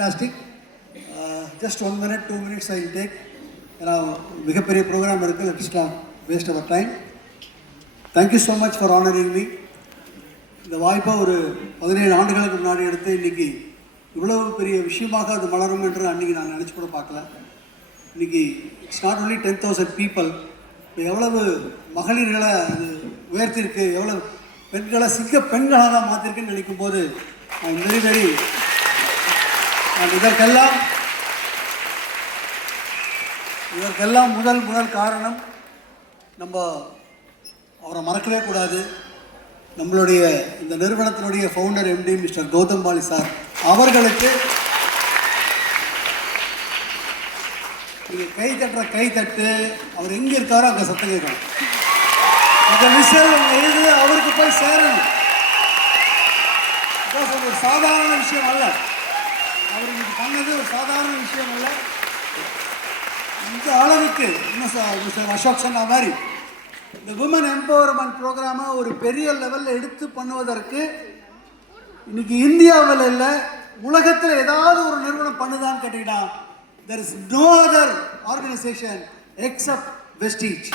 fantastic. Just 1 minute, 2 minutes I will take. ஏன்னா மிகப்பெரிய programme இருக்குது, let's not waste our time. Thank you so much for honouring me. இந்த வாய்ப்பை ஒரு 17 ஆண்டுகளுக்கு முன்னாடி எடுத்து இன்றைக்கி இவ்வளவு பெரிய விஷயமாக அது மலரும் என்று அன்றைக்கி நான் நினச்சி கூட பார்க்கல. இன்றைக்கி இட்ஸ் நாட் ஒன்லி 10,000 பீப்புள். இப்போ எவ்வளவு மகளிர்களை அது உயர்த்திருக்கு, எவ்வளோ பெண்களை சிங்க பெண்களாக மாற்றிருக்குன்னு நினைக்கும் போது வெரி வெரி இதற்கெல்லாம் முதல் காரணம் நம்ம அவரை மறக்கவே கூடாது. நம்மளுடைய இந்த நிறுவனத்தினுடைய founder MD mister Gautam Bali sir அவர்களுக்கு நீங்கள் கை தட்டு அவர் எங்கே இருக்காரோ அங்கே சத்தம் கேட்கணும். அந்த விஷயம் எழுது அவருக்கு போய் சேரணும். ஒரு சாதாரண விஷயம் அல்ல, அவர் இன்னைக்கு பண்ணது ஒரு சாதாரண விஷயம் அல்ல. இந்த அளவுக்கு மிஸ்டர் அசோக் சொன்ன மாதிரி இந்த விமன் எம்பவர்மெண்ட் ப்ரோக்ராமை ஒரு பெரிய லெவலில் எடுத்து பண்ணுவதற்கு இன்னைக்கு இந்தியாவில் இல்லை, உலகத்தில் ஏதாவது ஒரு நிறுவனம் பண்ணுதான்னு கேட்டீங்கன்னா there is no other organization except Vestige.